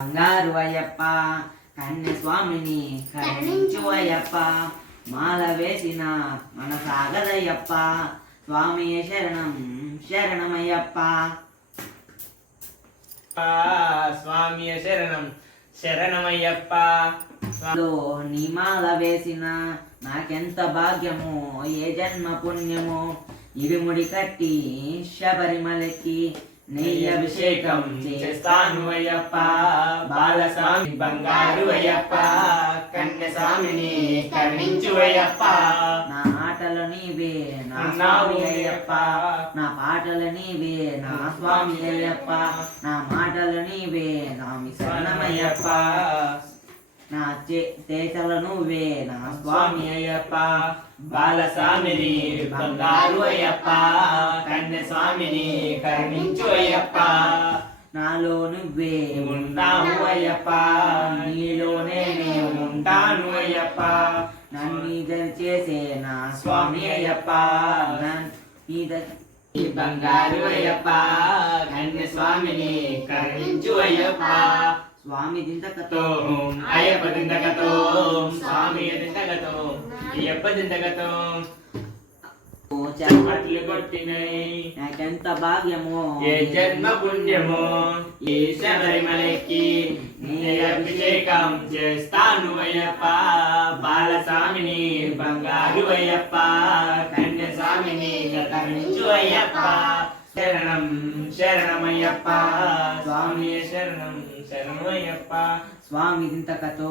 బంగారు అయ్యప్ప కన్య స్వామిని కరుణించు అయ్యప్ప మాల వేసిన మన సాగదయ్యప్ప స్వామి శరణం శరణమయ్యప్ప స్వామి శరణం శరణమయ్యప్ప నీ మాల వేసిన నాకెంత భాగ్యమో ఏ జన్మ పుణ్యమో ఇరుముడి కట్టి శబరిమలకి నెయ్యి అభిషేకం చేస్తాను అయ్యప్ప బాలస్వామి బంగారు అయ్యప్ప కన్య స్వామిని కరుణించు అయ్యప్ప నా ఆటలు నీవే నా స్వామి అయ్యప్ప నా పాటలు నీవే నా స్వామి అయ్యప్ప నా మాటలు నీవే నా శరణమయ్యప్ప నా చేతలు నువ్వే నా స్వామి అయ్యప్ప బాలస్వామిని బంగారు అయ్యప్ప కన్య స్వామిని కరుణించు అయ్యప్ప నాలో నువ్వే ఉంటాను అయ్యప్ప నీలోనే నేను ఉంటాను అయ్యప్ప నన్ను చేసే నా స్వామి అయ్యప్ప ఈ బంగారు అయ్యప్ప కన్య స్వామిని కరుణించు అయ్యప్ప స్వామి దింతకతో అయ్యప్ప దింతకతో స్వామి దింతకతో అయ్యప్ప దింతకతో చప్పట్లు కొట్టినై నాకెంత భాగ్యమో ఏ జన్మ పుణ్యమో ఈ శబరిమలకి నీ అభిషేకం చేస్తాను అయ్యప్ప బాలస్వామిని బంగారు అయ్యప్ప కన్య స్వామిని కరుణించు అయ్యప్ప శరణం శరణమయ్యప్ప స్వామి శరణం శరణమయ్యప్ప స్వామి దింతకతో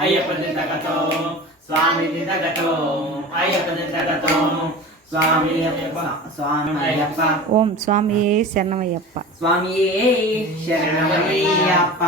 అయ్యప్ప దింతకతో స్వామి దింతకతో అయ్యప్ప దింతకతో స్వామి అయ్యప్ప స్వామి అయ్యప్ప ఓం స్వామియే శరణమయ్యప్ప స్వామియే శరణమయ్యప్ప